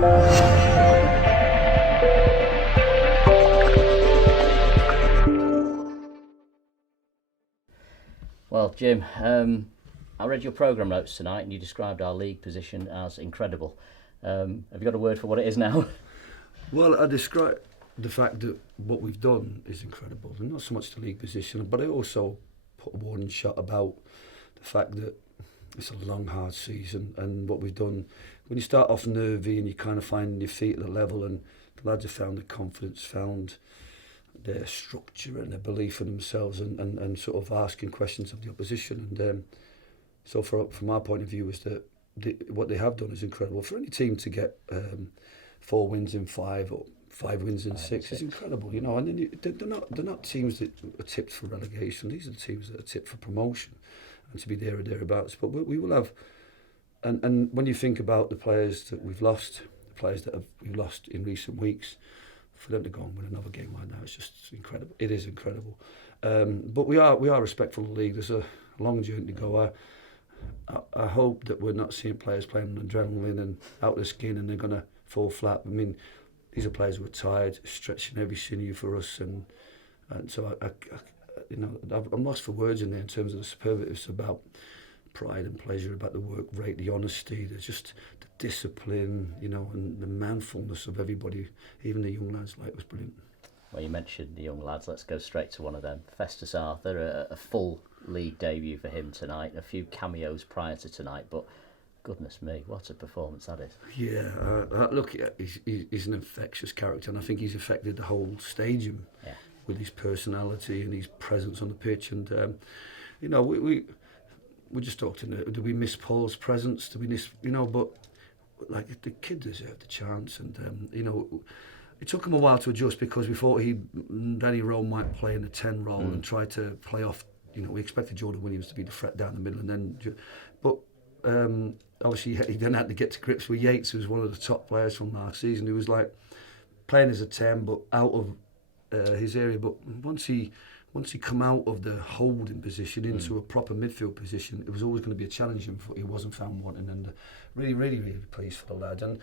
Well, Jim, I read your programme notes tonight and you described our league position as incredible. Have you got a word for what it is now? Well, I describe the fact that what we've done is incredible, and not so much the league position, but I also put a warning shot about the fact that it's a long, hard season, and what we've done, when you start off nervy and you kind of find your feet at the level, and the lads have found their confidence, found their structure and their belief in themselves, and sort of asking questions of the opposition. And so from our point of view is that what they have done is incredible. For any team to get 4 wins in 5 or 5 wins in 6 is incredible, you know. And then they're not teams that are tipped for relegation. These are the teams that are tipped for promotion and to be there or thereabouts. But we will have, and when you think about the players that we've lost, the players that we've lost in recent weeks, for them to go and win another game like that, it's just incredible. It is incredible. But we are respectful of the league. There's a long journey to go. I hope that we're not seeing players playing on adrenaline and out of their skin and they're going to fall flat. I mean, these are players who are tired, stretching every sinew for us, and so I'm lost for words in there in terms of the superlatives about pride and pleasure, about the work rate, the honesty, there's just the discipline, you know, and the manfulness of everybody, even the young lads. Like, it was brilliant. Well, you mentioned the young lads. Let's go straight to one of them. Festus Arthur, a full league debut for him tonight. A few cameos prior to tonight, but goodness me, what a performance that is. Yeah, look, he's an infectious character, and I think he's affected the whole stadium with his personality and his presence on the pitch. And you know, we just talked in it. Do we miss Paul's presence? Do we miss, you know? But like, the kid deserved the chance, and you know, it took him a while to adjust because we thought Danny Rowe might play in the 10 role and try to play off. You know, we expected Jordan Williams to be the threat down the middle, and then, but obviously he then had to get to grips with Yates, who was one of the top players from last season, who was like playing as a 10 but out of his area. But once he come out of the holding position into a proper midfield position, it was always going to be a challenge, and he wasn't found wanting. And really, really, really pleased for the lad. And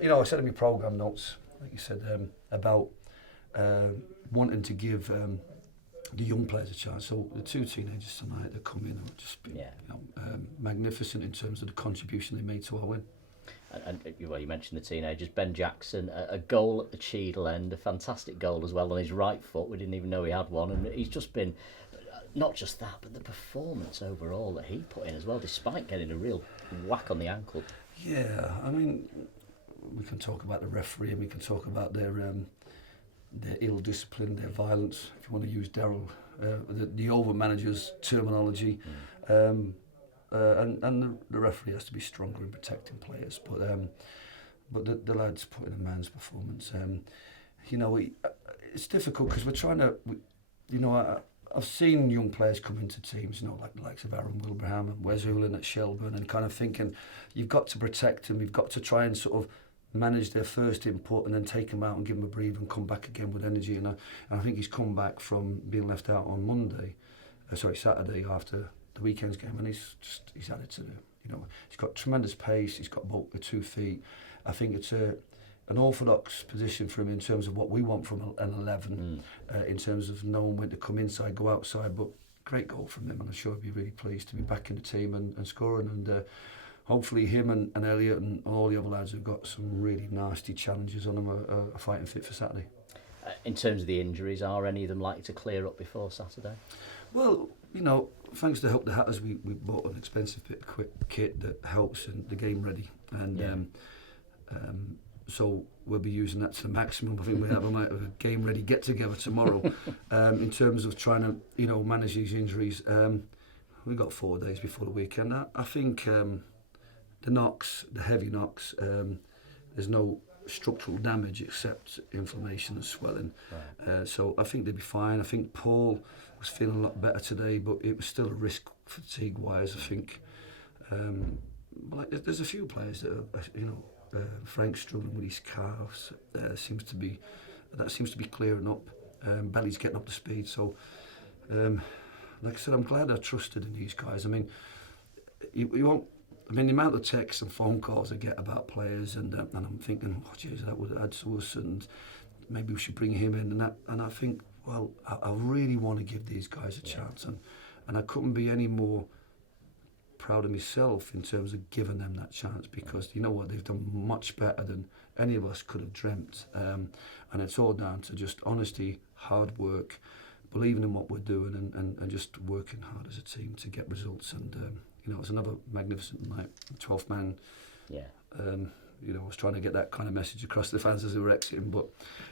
you know, I said in my programme notes, like you said, about wanting to give the young players a chance. So the 2 teenagers tonight that come in have just been magnificent in terms of the contribution they made to our win. And well, you mentioned the teenagers. Ben Jackson, a goal at the Cheadle end, a fantastic goal as well on his right foot. We didn't even know he had one, and he's just been, not just that, but the performance overall that he put in as well, despite getting a real whack on the ankle. Yeah, I mean, we can talk about the referee, and we can talk about their ill discipline, their violence, if you want to use the over manager's terminology. And the referee has to be stronger in protecting players. But the lads put in a man's performance. You know, it's difficult because we're trying to. You know, I've seen young players come into teams, you know, like the likes of Aaron Wilbraham and Wes Hoolan at Shelburne, and kind of thinking you've got to protect them, you've got to try and sort of manage their first input and then take them out and give them a breathe and come back again with energy. And I think he's come back from being left out on Saturday after the weekend's game, and he's added to the, you know, he's got tremendous pace, he's got both the 2 feet. I think it's an orthodox position for him in terms of what we want from an 11, in terms of knowing when to come inside, go outside. But great goal from him, and I'm sure he'll be really pleased to be back in the team and scoring. And hopefully him and Elliot and all the other lads who've got some really nasty challenges on them are fighting fit for Saturday. In terms of the injuries, are any of them likely to clear up before Saturday? Well, you know, thanks to Help the Hatters, we bought an expensive bit of kit that helps in the game ready. And so we'll be using that to the maximum. I think we have a game ready get together tomorrow. In terms of trying to, you know, manage these injuries. We've got 4 days before the weekend. I think the knocks, the heavy knocks, there's no structural damage except inflammation and swelling. Right. So I think they'll be fine. I think Paul was feeling a lot better today, but it was still a risk fatigue-wise. I think there's a few players that are, you know, Frank's struggling with his calves. Seems to be clearing up. Belly's getting up to speed. So, like I said, I'm glad I trusted in these guys. I mean, you won't. I mean, the amount of texts and phone calls I get about players, and I'm thinking, oh, geez, that would add to us, and maybe we should bring him in, and I think, well, I really want to give these guys a chance, and I couldn't be any more proud of myself in terms of giving them that chance, because you know what, they've done much better than any of us could have dreamt, and it's all down to just honesty, hard work, believing in what we're doing, and just working hard as a team to get results. And you know, it was another magnificent night, 12th man. Yeah. You know, I was trying to get that kind of message across to the fans as they were exiting, but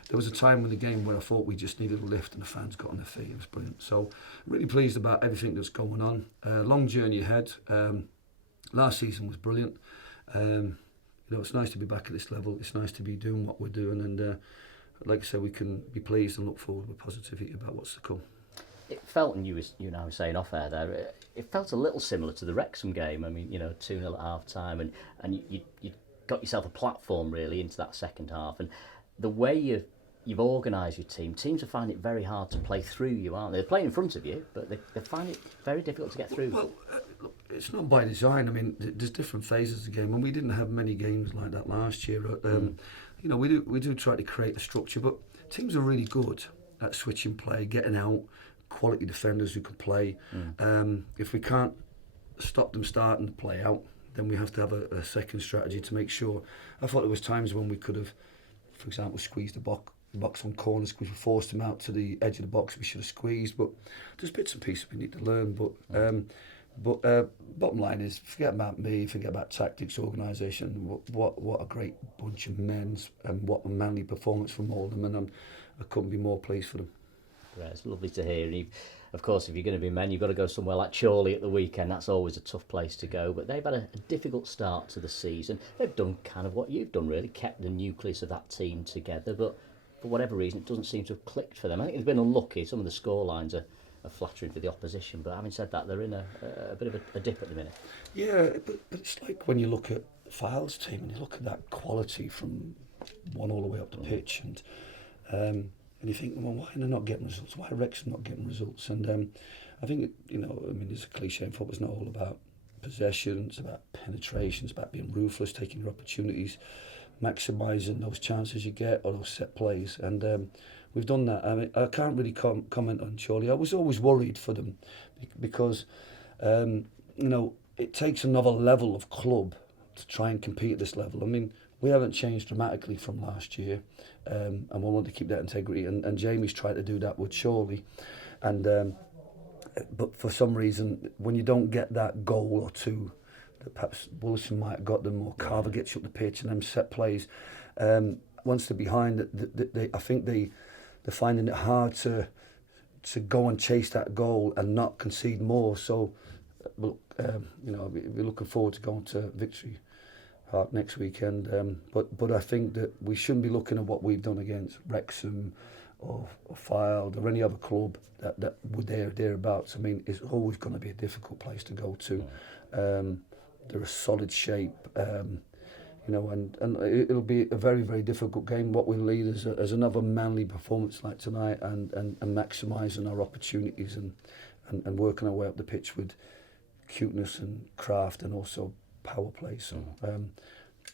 there was a time in the game where I thought we just needed a lift, and the fans got on their feet. It was brilliant. So, really pleased about everything that's going on. Long journey ahead. Last season was brilliant. You know, it's nice to be back at this level. It's nice to be doing what we're doing, and like I said, we can be pleased and look forward with positivity about what's to come. It felt, and you and I were saying off air there, it felt a little similar to the Wrexham game. I mean, you know, 2-0 at half time, and you got yourself a platform really into that second half, and the way you've organised your team, teams are finding it very hard to play through you, aren't they? They're playing in front of you, but they find it very difficult to get through. Well, look, it's not by design. I mean, there's different phases of the game, and we didn't have many games like that last year. You know, we do try to create a structure, but teams are really good at switching play, getting out, quality defenders who can play. If we can't stop them starting to play out, then we have to have a second strategy to make sure. I thought there was times when we could have, for example, squeezed the box on corners because we forced them out to the edge of the box. We should have squeezed, but there's bits and pieces we need to learn. But bottom line is, forget about me, forget about tactics, organisation. What a great bunch of men, and what a manly performance from all of them, and I couldn't be more pleased for them. Yeah, it's lovely to hear. And of course, if you're going to be men, you've got to go somewhere like Chorley at the weekend. That's always a tough place to go. But they've had a difficult start to the season. They've done kind of what you've done, really, kept the nucleus of that team together. But for whatever reason, it doesn't seem to have clicked for them. I think they've been unlucky. Some of the scorelines are flattering for the opposition. But having said that, they're in a bit of a dip at the minute. Yeah, but it's like when you look at Fylde's team and you look at that quality from one all the way up the pitch, and you think, well, why are they not getting results? Why are Wrexham not getting results? And I think, you know, I mean, there's a cliche in football. It's not all about possession. It's about penetration. It's about being ruthless, taking your opportunities, maximising those chances you get, or those set plays. And we've done that. I mean, I can't really comment on Chorley. I was always worried for them because, you know, it takes another level of club to try and compete at this level. I mean, we haven't changed dramatically from last year, and we want to keep that integrity. And Jamie's tried to do that with Chorley, and but for some reason, when you don't get that goal or two, that perhaps Wilson might have got them, or Carver gets you up the pitch, and them set plays. Once they're behind, I think they're finding it hard to go and chase that goal and not concede more. So, look, you know, we're looking forward to going to Victory Park next weekend, but I think that we shouldn't be looking at what we've done against Wrexham or Fylde or any other club that were thereabouts. I mean, it's always going to be a difficult place to go to. They're a solid shape, you know, and it'll be a very, very difficult game. What we'll lead is another manly performance like tonight, and maximising our opportunities and working our way up the pitch with cuteness and craft, and also power play. So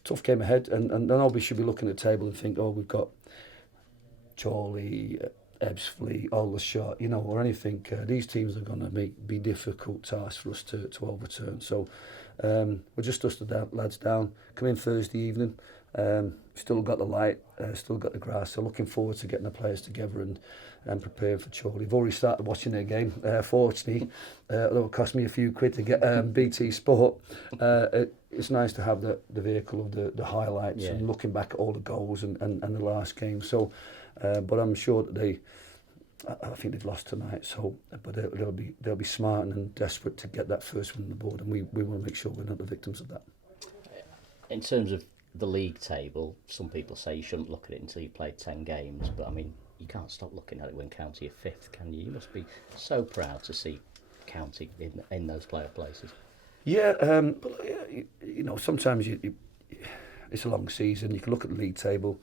tough game ahead, and then we should be looking at the table and think, oh, we've got Chorley, Ebbsfleet, Aldershot, you know, or anything. These teams are going to be difficult tasks for us to overturn. So we'll just dust the lads down, come in Thursday evening, still got the light, still got the grass, so looking forward to getting the players together and preparing for Chorley. I've already started watching their game, fortunately, although it cost me a few quid to get BT Sport. It's nice to have the vehicle of the highlights, and looking back at all the goals and the last game. So, but I'm sure that I think they've lost tonight. So, but they'll be smart and desperate to get that first one on the board, and we want to make sure we're not the victims of that. In terms of the league table, some people say you shouldn't look at it until you've played 10 games, but I mean, you can't stop looking at it when County are fifth, can you? You must be so proud to see County in those playoff places. Yeah, but you know, sometimes it's a long season. You can look at the league table.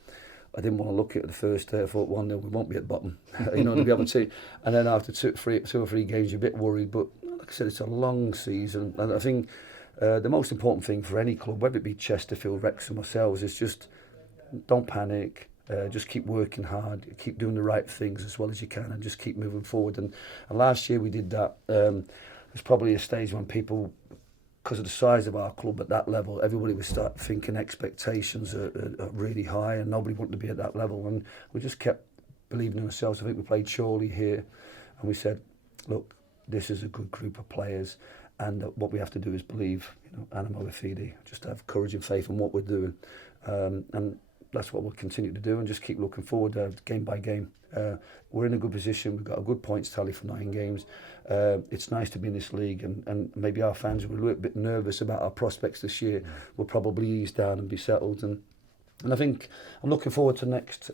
I didn't want to look at the first day. I thought, well, no, we won't be at the bottom. You know, to be able to. And then after two or three games, you're a bit worried. But like I said, it's a long season, and I think The most important thing for any club, whether it be Chesterfield, Wrexham, ourselves, is just don't panic. Just keep working hard, keep doing the right things as well as you can, and just keep moving forward. And last year we did that. There's probably a stage when people, because of the size of our club at that level, everybody would start thinking expectations are really high, and nobody wanted to be at that level. And we just kept believing in ourselves. I think we played Chorley here, and we said, look, this is a good group of players, and what we have to do is believe, animo fide, just have courage and faith in what we're doing. And that's what we'll continue to do, and just keep looking forward game by game. We're in a good position. We've got a good points tally for 9 games. It's nice to be in this league, and maybe our fans were a little bit nervous about our prospects this year. We'll probably ease down and be settled. And I think I'm looking forward to next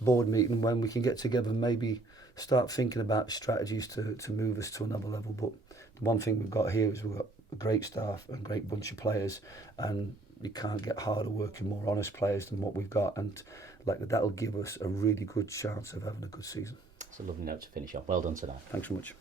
board meeting when we can get together and maybe start thinking about strategies to move us to another level. But the one thing we've got here is we've got a great staff and a great bunch of players, and you can't get harder working, more honest players than what we've got, and that'll give us a really good chance of having a good season. It's a lovely note to finish on. Well done tonight. Thanks so much.